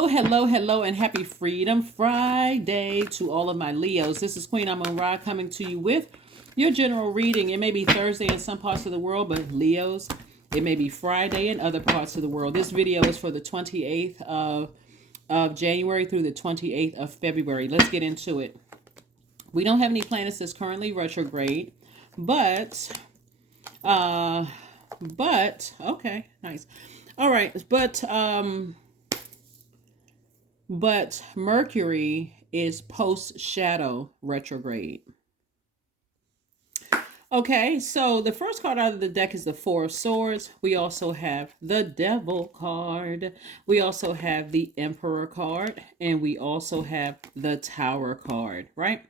Hello, and happy Freedom Friday to all of my Leos. This is Queen Amun Ra coming to you with your general reading. It may be Thursday in some parts of the world, but Leos, it may be Friday in other parts of the world. This video is for the 28th of January through the 28th of February. Let's get into it. We don't have any planets that's currently retrograde, but, uh, okay, nice. All right, but Mercury is post shadow retrograde. Okay, so the first card out of the deck is the Four of Swords. We also have the Devil card. We also have the Emperor card. And we also have the Tower card, right?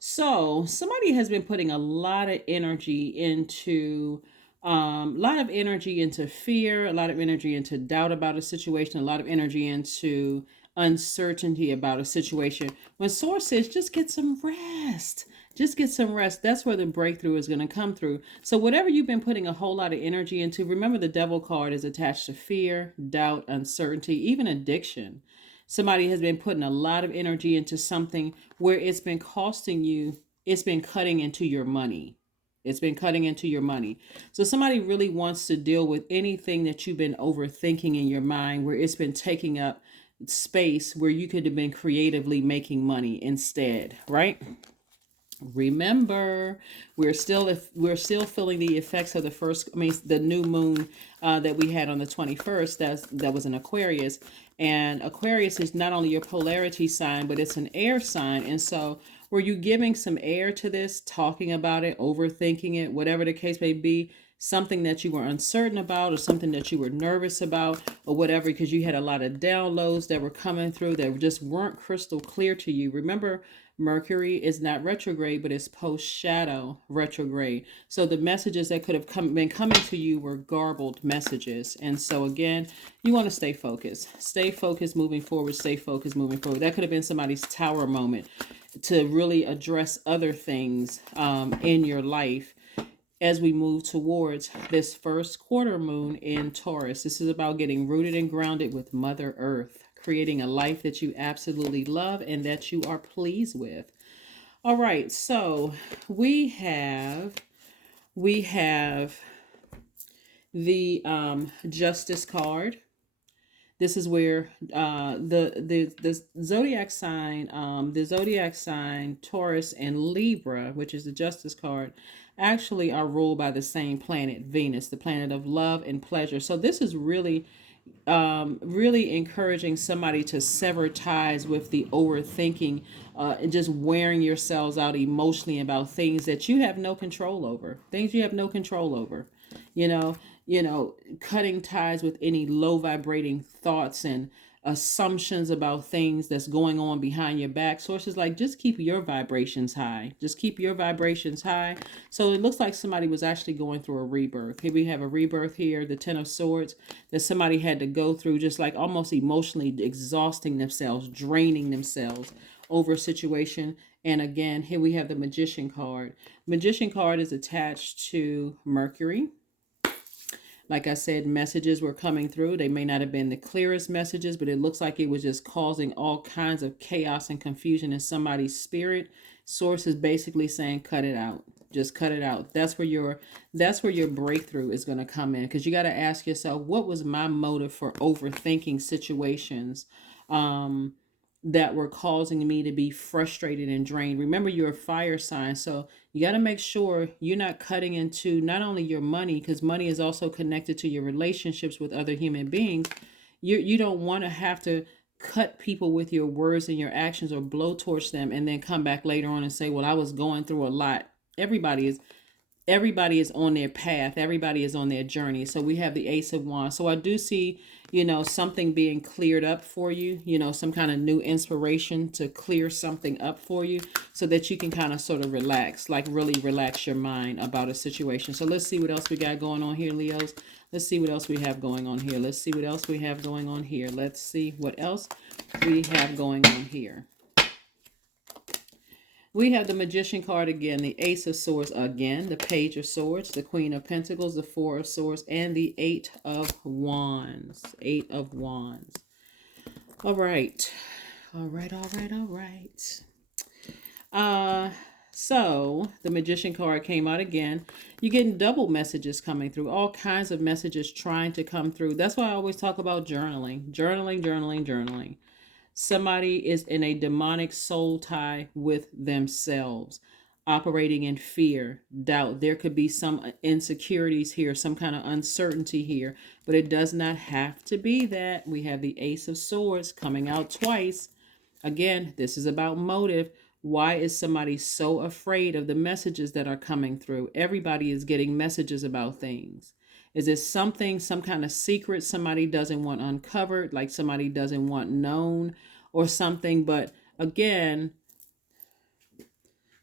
So somebody has been putting a lot of energy into fear, a lot of energy into doubt about a situation, a lot of energy into uncertainty about a situation. When Source says just get some rest, just get some rest, that's where the breakthrough is going to come through. So whatever you've been putting a whole lot of energy into, remember the Devil card is attached to fear, doubt, uncertainty, even addiction. Somebody has been putting a lot of energy into something where it's been costing you, it's been cutting into your money. It's been cutting into your money. So somebody really wants to deal with anything that you've been overthinking in your mind, where it's been taking up space where you could have been creatively making money instead, right? Remember, we're still feeling the effects of the new moon that we had on the 21st. That was an Aquarius, and Aquarius is not only your polarity sign, but it's an air sign. And so, were you giving some air to this, talking about it, overthinking it, whatever the case may be? Something that you were uncertain about, or something that you were nervous about, or whatever, because you had a lot of downloads that were coming through that just weren't crystal clear to you. Remember, Mercury is not retrograde, but it's post shadow retrograde. So the messages that could have been coming to you were garbled messages. And so again, you want to stay focused. Stay focused moving forward. Stay focused moving forward. That could have been somebody's tower moment to really address other things in your life as we move towards this first quarter moon in Taurus. This is about getting rooted and grounded with Mother Earth, creating a life that you absolutely love and that you are pleased with. All right, so we have the Justice card. This is where the zodiac sign Taurus and Libra, which is the Justice card, actually are ruled by the same planet, Venus, the planet of love and pleasure. So this is really really encouraging somebody to sever ties with the overthinking and just wearing yourselves out emotionally about things that you have no control over. Things you have no control over. You know, cutting ties with any low vibrating thoughts and assumptions about things that's going on behind your back. Sources like, just keep your vibrations high. Just keep your vibrations high. So it looks like somebody was actually going through a rebirth. Here we have a rebirth here, the Ten of Swords, that somebody had to go through, just like almost emotionally exhausting themselves, draining themselves over a situation. And again, here we have the Magician card. Magician card is attached to Mercury. Like I said, messages were coming through. They may not have been the clearest messages, but it looks like it was just causing all kinds of chaos and confusion in somebody's spirit. Source is basically saying, cut it out. Just cut it out. That's where your breakthrough is going to come in, because you got to ask yourself, what was my motive for overthinking situations that were causing me to be frustrated and drained? Remember, you're a fire sign, so you got to make sure you're not cutting into not only your money, because money is also connected to your relationships with other human beings. You don't want to have to cut people with your words and your actions, or blowtorch them and then come back later on and say, well, I was going through a lot. Everybody is on their path. Everybody is on their journey. So we have the Ace of Wands. So I do see, something being cleared up for you, some kind of new inspiration to clear something up for you, so that you can kind of sort of relax, like really relax your mind about a situation. So let's see what else we got going on here, Leos. Let's see what else we have going on here. Let's see what else we have going on here. Let's see what else we have going on here. We have the Magician card again, the Ace of Swords again, the Page of Swords, the Queen of Pentacles, the Four of Swords, and the Eight of Wands. Eight of Wands. All right. All right, all right, all right. Uh so the magician card came out again. You're getting double messages coming through, all kinds of messages trying to come through. That's why I always talk about journaling. Journaling, journaling, journaling. Somebody is in a demonic soul tie with themselves, operating in fear, doubt. There could be some insecurities here, some kind of uncertainty here, but it does not have to be that. We have the Ace of Swords coming out twice. Again, this is about motive. Why is somebody so afraid of the messages that are coming through? Everybody is getting messages about things. Is it something, some kind of secret somebody doesn't want uncovered, like somebody doesn't want known or something? But again,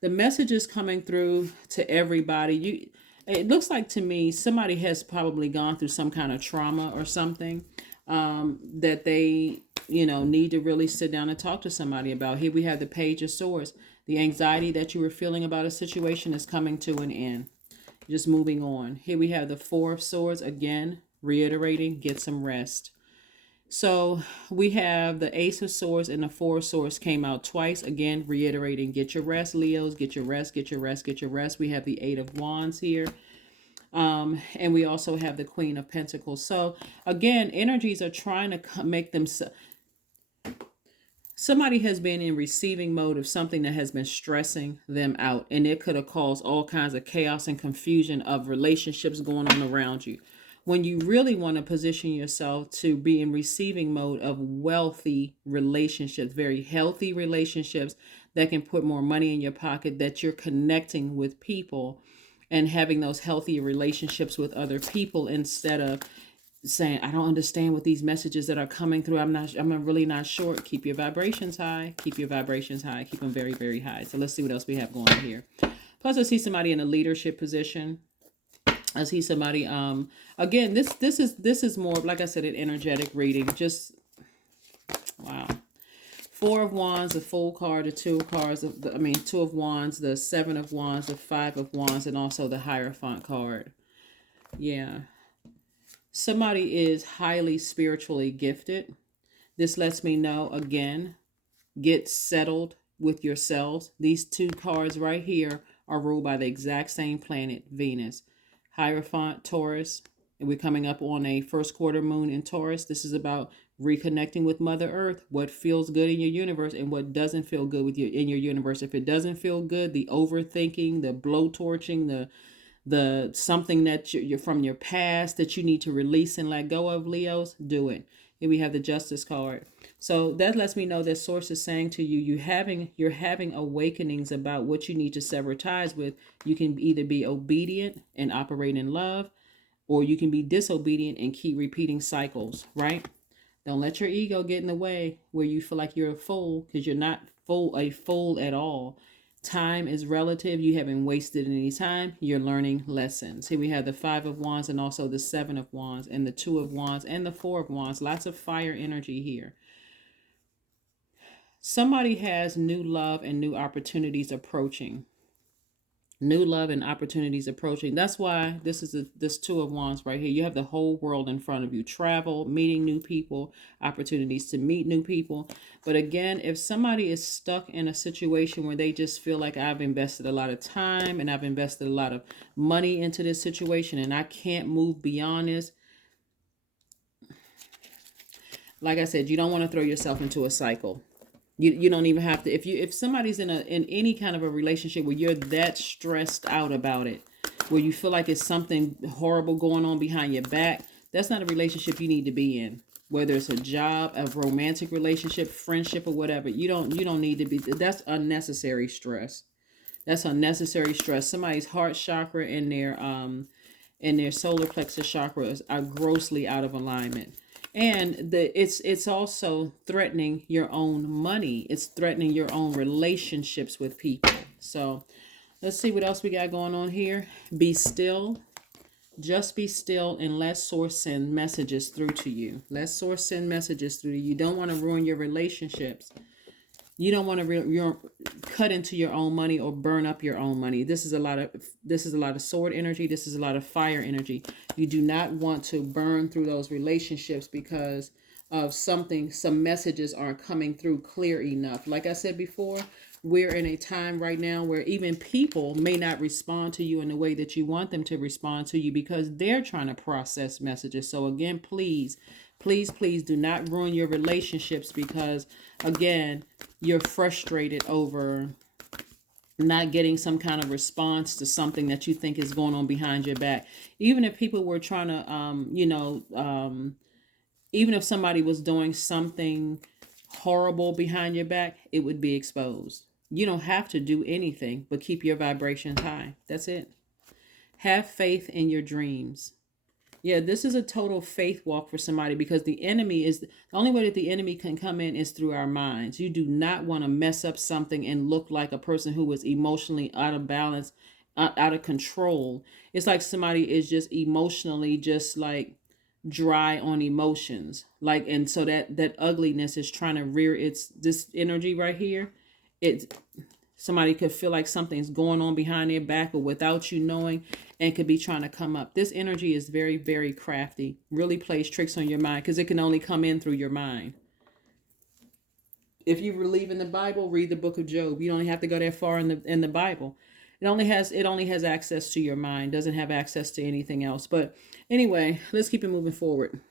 the messages coming through to everybody, it looks like to me somebody has probably gone through some kind of trauma or something, that they need to really sit down and talk to somebody about. Here we have the Page of Swords. The anxiety that you were feeling about a situation is coming to an end, just moving on. Here we have the Four of Swords, again reiterating, get some rest. So we have the Ace of Swords and the Four of Swords came out twice, again reiterating, get your rest, Leos, get your rest, get your rest, get your rest. We have the Eight of Wands here. And we also have the Queen of Pentacles. So again, energies are trying to make them. Somebody has been in receiving mode of something that has been stressing them out, and it could have caused all kinds of chaos and confusion of relationships going on around you. When you really want to position yourself to be in receiving mode of wealthy relationships, very healthy relationships that can put more money in your pocket, that you're connecting with people and having those healthy relationships with other people, instead of saying, I don't understand what these messages that are coming through. I'm really not sure. Keep your vibrations high. Keep your vibrations high. Keep them very, very high. So let's see what else we have going on here. Plus, I see somebody in a leadership position. I see somebody, again, this is more, like I said, an energetic reading. Just, wow. Four of Wands, the Fool card, the Two of Cards, Two of Wands, the Seven of Wands, the Five of Wands, and also the Hierophant card. Yeah. Somebody is highly spiritually gifted. This lets me know, again, get settled with yourselves. These two cards right here are ruled by the exact same planet, Venus. Hierophant, Taurus, and we're coming up on a first quarter moon in Taurus. This is about reconnecting with Mother Earth, what feels good in your universe and what doesn't feel good with you in your universe. If it doesn't feel good, the overthinking, the blowtorching, the something that you're from your past that you need to release and let go of, Leos, do it. Here we have the Justice card. So that lets me know that Source is saying to you, you're having awakenings about what you need to sever ties with. You can either be obedient and operate in love, or you can be disobedient and keep repeating cycles, right? Don't let your ego get in the way where you feel like you're a fool, because you're not a fool at all. Time is relative. You haven't wasted any time. You're learning lessons. Here we have the Five of Wands and also the Seven of Wands and the Two of Wands and the Four of Wands. Lots of fire energy here. Somebody has new love and new opportunities approaching. New love and opportunities approaching. That's why this Two of Wands right here. You have the whole world in front of you. Travel, meeting new people, opportunities to meet new people. But again, if somebody is stuck in a situation where they just feel like, I've invested a lot of time and I've invested a lot of money into this situation and I can't move beyond this, like I said, you don't want to throw yourself into a cycle. You don't even have to, if somebody's in any kind of a relationship where you're that stressed out about it, where you feel like it's something horrible going on behind your back, that's not a relationship you need to be in. Whether it's a job, a romantic relationship, friendship, or whatever, you don't need to be. That's unnecessary stress. That's unnecessary stress. Somebody's heart chakra and their solar plexus chakras are grossly out of alignment. And it's also threatening your own money. It's threatening your own relationships with people. So let's see what else we got going on here. Be still. Just be still and let Source send messages through to you. Let Source send messages through to you. You don't want to ruin your relationships. You don't want to cut into your own money or burn up your own money. This is a lot of sword energy. This is a lot of fire energy. You do not want to burn through those relationships because of something, some messages aren't coming through clear enough. Like I said before, we're in a time right now where even people may not respond to you in the way that you want them to respond to you because they're trying to process messages. So again, please, please, please do not ruin your relationships because again, you're frustrated over not getting some kind of response to something that you think is going on behind your back. Even if people were trying to even if somebody was doing something horrible behind your back, it would be exposed. You don't have to do anything but keep your vibrations high. That's it. Have faith in your dreams. Yeah, this is a total faith walk for somebody because the enemy is the only way that the enemy can come in is through our minds. You do not want to mess up something and look like a person who was emotionally out of balance, out of control. It's like somebody is just emotionally just like dry on emotions. Like, and so that ugliness is trying to rear its this energy right here. It's somebody could feel like something's going on behind their back or without you knowing and could be trying to come up. This energy is very, very crafty. Really plays tricks on your mind because it can only come in through your mind. If you believe in the Bible, read the book of Job. You don't have to go that far in the Bible. It only has access to your mind, doesn't have access to anything else. But anyway, let's keep it moving forward.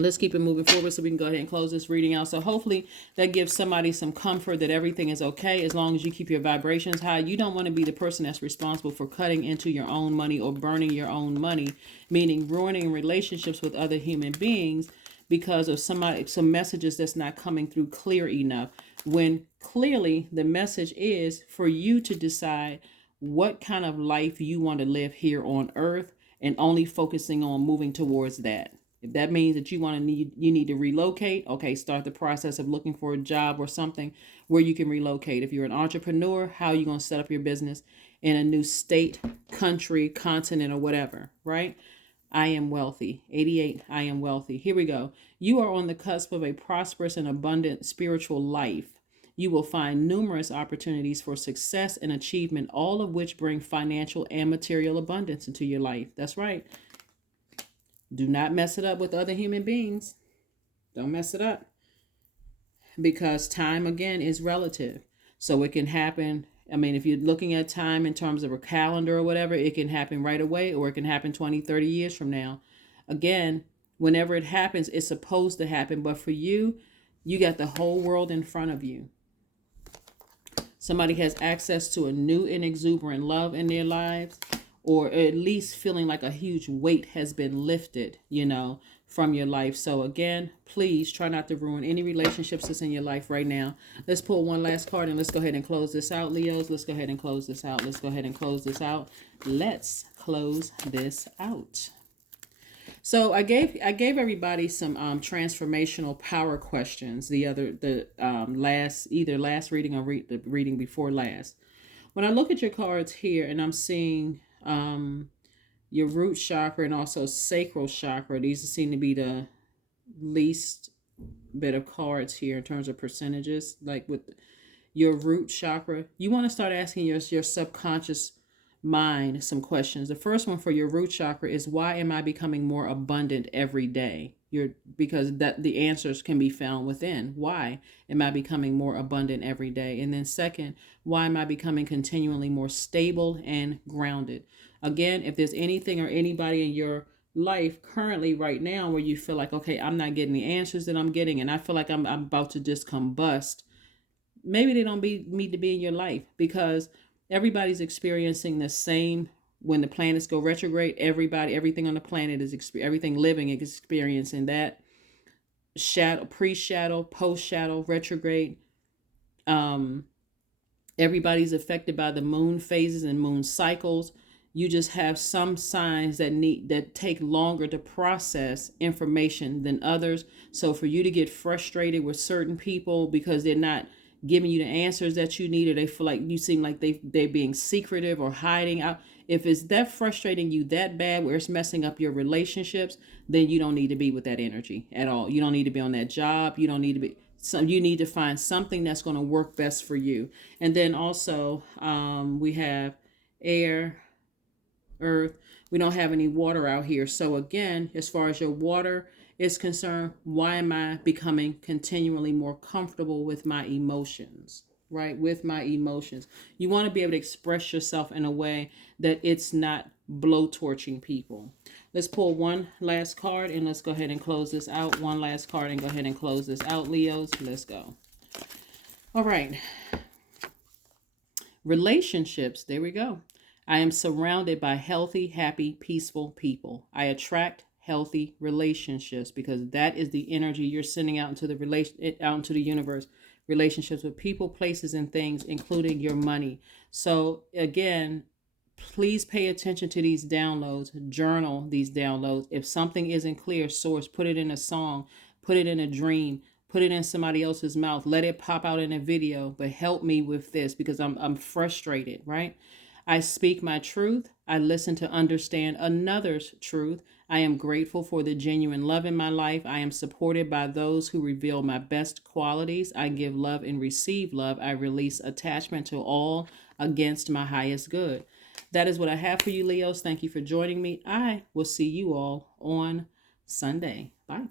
Let's keep it moving forward so we can go ahead and close this reading out. So hopefully that gives somebody some comfort that everything is okay as long as you keep your vibrations high. You don't want to be the person that's responsible for cutting into your own money or burning your own money, meaning ruining relationships with other human beings because of some messages that's not coming through clear enough. When clearly the message is for you to decide what kind of life you want to live here on earth and only focusing on moving towards that. If that means that you need to relocate, okay, start the process of looking for a job or something where you can relocate. If you're an entrepreneur, how are you going to set up your business in a new state, country, continent, or whatever, right? I am wealthy. 88, I am wealthy. Here we go. You are on the cusp of a prosperous and abundant spiritual life. You will find numerous opportunities for success and achievement, all of which bring financial and material abundance into your life. That's right. Do not mess it up with other human beings. Don't mess it up. Because time, again, is relative. So it can happen. I mean, if you're looking at time in terms of a calendar or whatever, it can happen right away or it can happen 20, 30 years from now. Again, whenever it happens, it's supposed to happen. But for you, you got the whole world in front of you. Somebody has access to a new and exuberant love in their lives, or at least feeling like a huge weight has been lifted, from your life. So again, please try not to ruin any relationships that's in your life right now. Let's pull one last card and let's go ahead and close this out, Leos. Let's go ahead and close this out. Let's go ahead and close this out. Let's close this out. So I gave everybody some transformational power questions. Last reading or the reading before last. When I look at your cards here and I'm seeing your root chakra and also sacral chakra, these seem to be the least bit of cards here in terms of percentages. Like with your root chakra, you want to start asking your subconscious mind some questions. The first one for your root chakra is, why am I becoming more abundant every day? Because that the answers can be found within. Why am I becoming more abundant every day? And then second, why am I becoming continually more stable and grounded? Again, if there's anything or anybody in your life currently right now where you feel like, okay, I'm not getting the answers that I'm getting and I feel like I'm about to just combust, maybe they don't need to be in your life, because everybody's experiencing the same. When the planets go retrograde, everything on the planet everything living is experiencing that shadow, pre-shadow, post-shadow, retrograde. Everybody's affected by the moon phases and moon cycles. You just have some signs that take longer to process information than others. So for you to get frustrated with certain people because they're not giving you the answers that you need, or they feel like you seem like they're being secretive or hiding out. If it's that frustrating you that bad where it's messing up your relationships, then you don't need to be with that energy at all. You don't need to be on that job. You don't need to be. So you need to find something that's going to work best for you. And then also we have air, earth. We don't have any water out here. So again, as far as your water It's concerned, why am I becoming continually more comfortable with my emotions? Right? With my emotions. You want to be able to express yourself in a way that it's not blowtorching people. Let's pull one last card and let's go ahead and close this out. One last card and go ahead and close this out, Leos. Let's go. All right. Relationships. There we go. I am surrounded by healthy, happy, peaceful people. I attract healthy relationships because that is the energy you're sending out into out into the universe. Relationships with people, places, and things, including your money. So again, please pay attention to these downloads. Journal these downloads. If something isn't clear, source, put it in a song, put it in a dream, put it in somebody else's mouth, let it pop out in a video, but help me with this because I'm frustrated, right? I speak my truth. I listen to understand another's truth. I am grateful for the genuine love in my life. I am supported by those who reveal my best qualities. I give love and receive love. I release attachment to all against my highest good. That is what I have for you, Leos. Thank you for joining me. I will see you all on Sunday. Bye.